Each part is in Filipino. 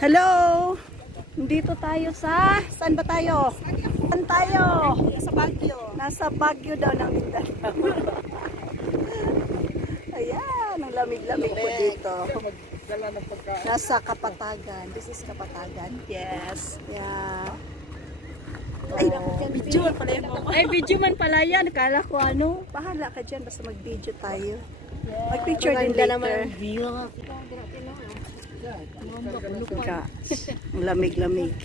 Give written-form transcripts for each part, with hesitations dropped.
Hello! Dito tayo saan ba tayo? Saan tayo? Sa Baguio. Nasa Baguio daw ng Mindanao. Ayan, ang lamig-lamig po dito. Nasa Kapatagan. This is Kapatagan. Yes. Yeah. Ay, video man pala yan, mama. Ay, video man pala yan. Akala ko ano, bahala ka dyan. Basta mag-video tayo. Mag-picture din later. Ang lamig-lamig.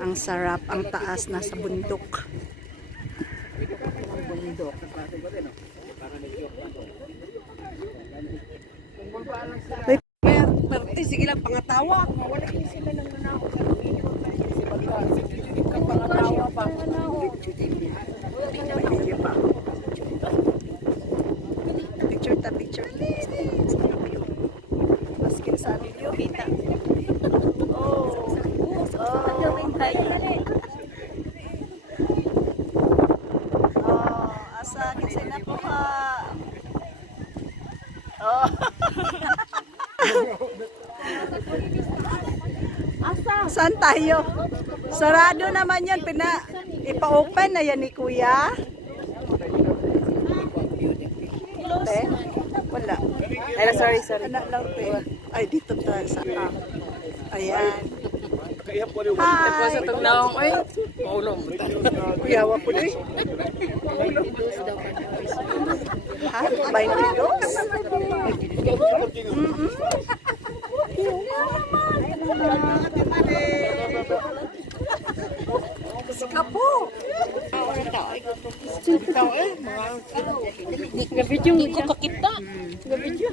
Ang sarap. Ang taas. Nasa bundok. May Perte, sige lang pangatawa. Wala yung sila ng nanao. Pangatawa pa. video pa. Picture ta, picture. Maskin sa video. Kita. Oh. Oh, asa kinsa na ko ha. Oh. Saan tayo? Sarado naman yan. Ipa-open na yan ni Kuya. Te? Wala. Ay, sorry. Anak lang, te. Ay, dito tayo sa ayan. Hi! Sa tagnaong, ay, maulong. Kuya, wapo na eh. Ha? 22? Sika po. Nga-video, hindi ko kakita. Nga-video.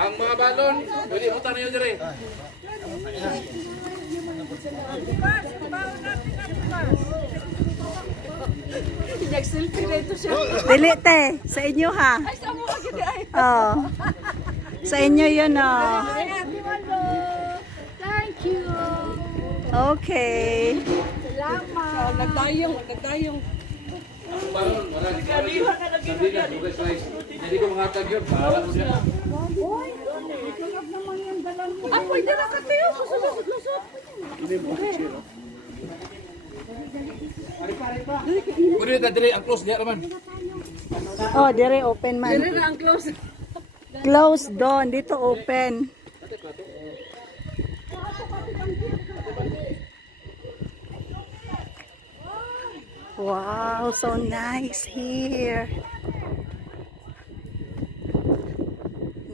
Ang mga balon, pwede putan niyo dire. Nag-selfie na ito siya. Dili, te. Sa inyo, ha? Ay, sa mga gini ay. Oh. Sa inyo yun, oh. Thank you. Okay. Salamat. Nagdayong. Ang balon, wala ni Sabi na, dugas slice. Hindi ko manghatag yun, bahala mo siya. Ah, pwede na katayo. Susunod-lusot. Pwede na dire, ang close diya naman. Oh, dire open man. Dili na ang close. Close doon. Dito open. Wow, so nice here.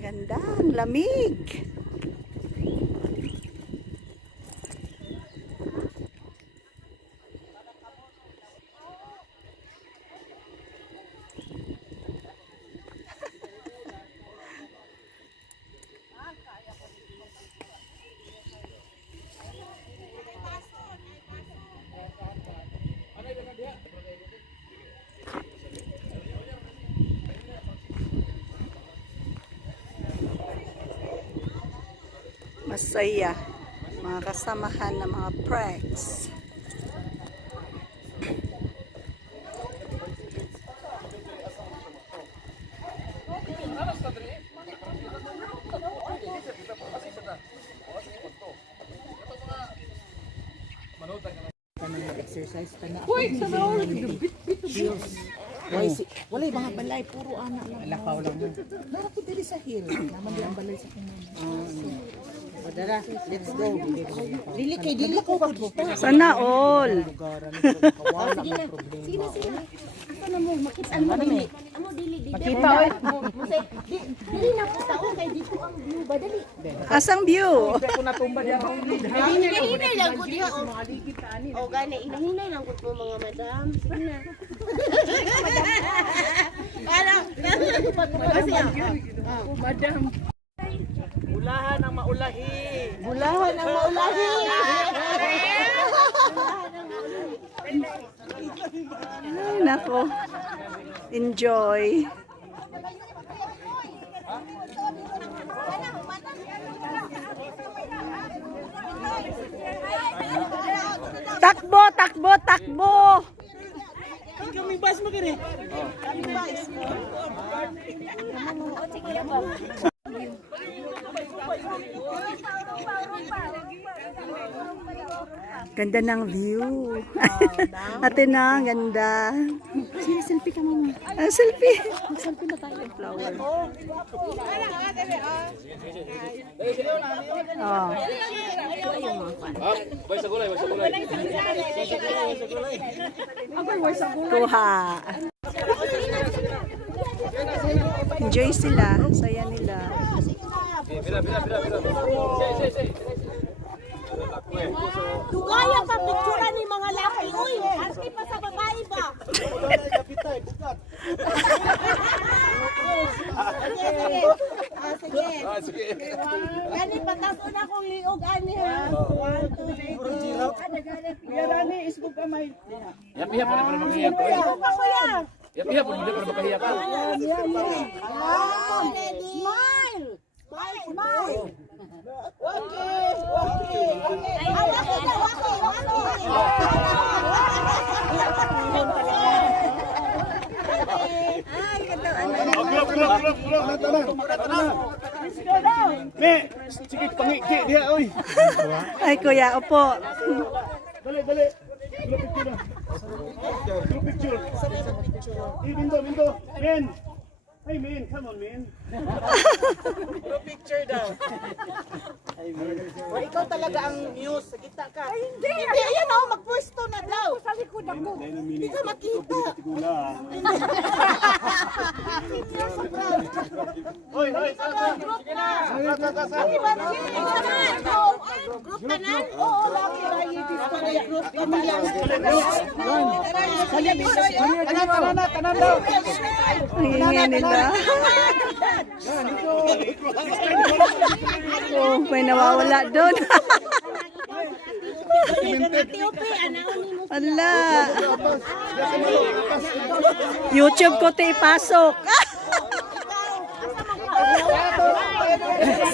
Ganda, ang lamig. Masaya. Mga kasamahan ng mga pranks. Exercise ka na. Uy, sa naon. Walay mga balay, puro anak lang. Lakaw lang mo. Narako dili sa hill. Naman di ang balay sa kuno. Padara, let's go. Dili ko kita. Sana all. Lugaran ng kawala ng problema. Ano mo, makita mo dili. Amo dili. Makita oy. Dili na ko tao kay dito ang view ba dali. Asang view? Ko natumba diya ang Hinahinay lang ko diha o. O gani hinahinay lang ko po mga madam. Sana. Parang kasi Madam. Ulahan ang maulahi. bulahan ang maulahi. Ay, nako. Enjoy. Takbo, takbo, takbo. Kaming bus mo kini. Ganda ng view. Ate na, ganda. Selfie ka mama. Selfie. Selfie na tayo. Flower. Oh. Bay sa gulay, bay sa gulay. Kuha. Enjoy sila. Saya nila. Bila. Dugaya pa picture ni mga laki. Uy, arte pa sa babae ba? Sige. Gani patas una kong liog ani ha. 1 2 3. Yarani isbog pa may. Yapiya pa para makahiyap. Pa kuya. Yapiya pa para makahiyap. Smile. Smile. Okay. Me, sige pangiki dia oy. Ay, kuya, opo. Dali. Group picture. Minto. Men. Hey men, come on men. Picture daw. O ikaw talaga ang muse, kita ka. Ay, Hindi, ayan o, magpwesto na daw. Sa likod ako. Hindi ka makita. Hoy. Group na. Ay, ba? Group ka na? Oo, laki na. Group ka na. Tanan daw. Ang ingay nila. Oh, may nawawala doon. Ala. YouTube ko tayo ipasok.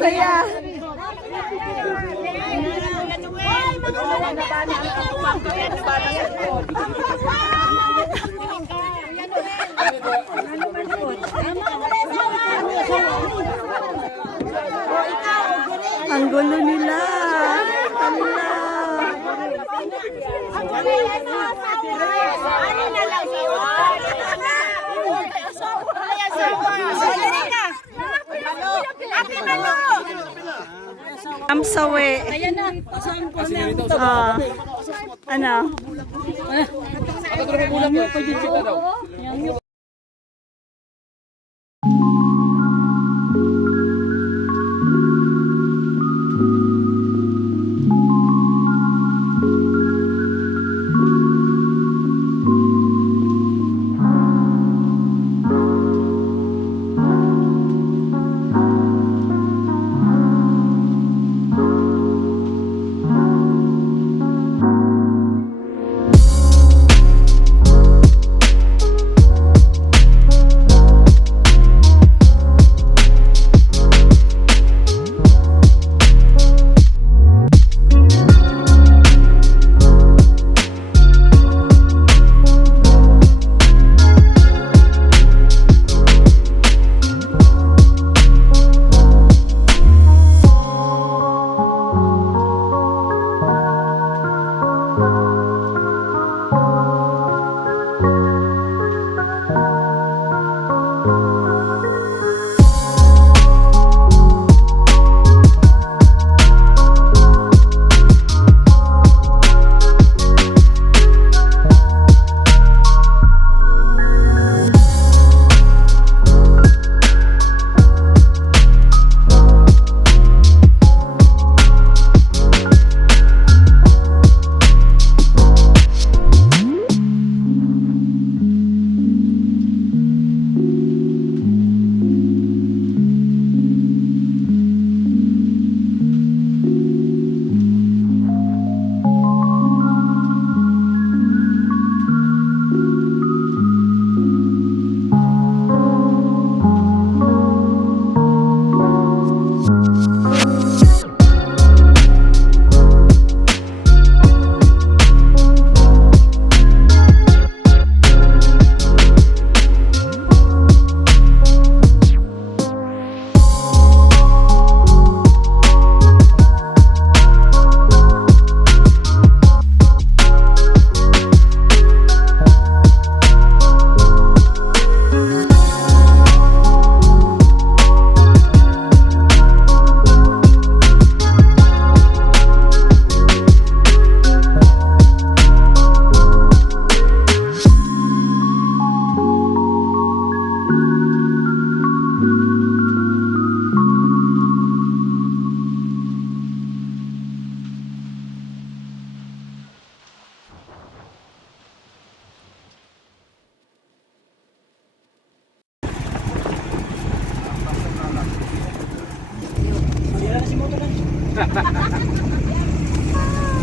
Saya. Ang gulo nila. Ala. Ano na lang yun? I'm sorry. Ano? Ako tulong mo muna po, pag-check na daw.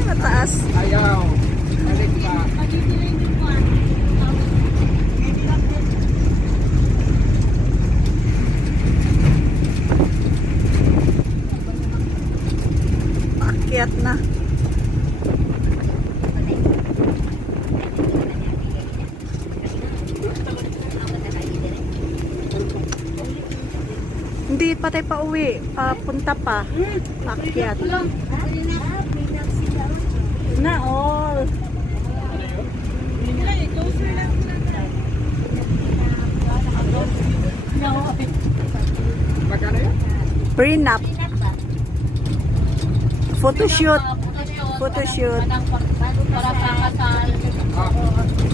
Mataas. Ayaw. Balik pa. Paakyat na. Hindi pa tayo pa uwi. Papunta pa. Paakyat. Na all. Magkano yun? Prenup. Photoshoot. Photoshoot. Para sa kasal. Ah.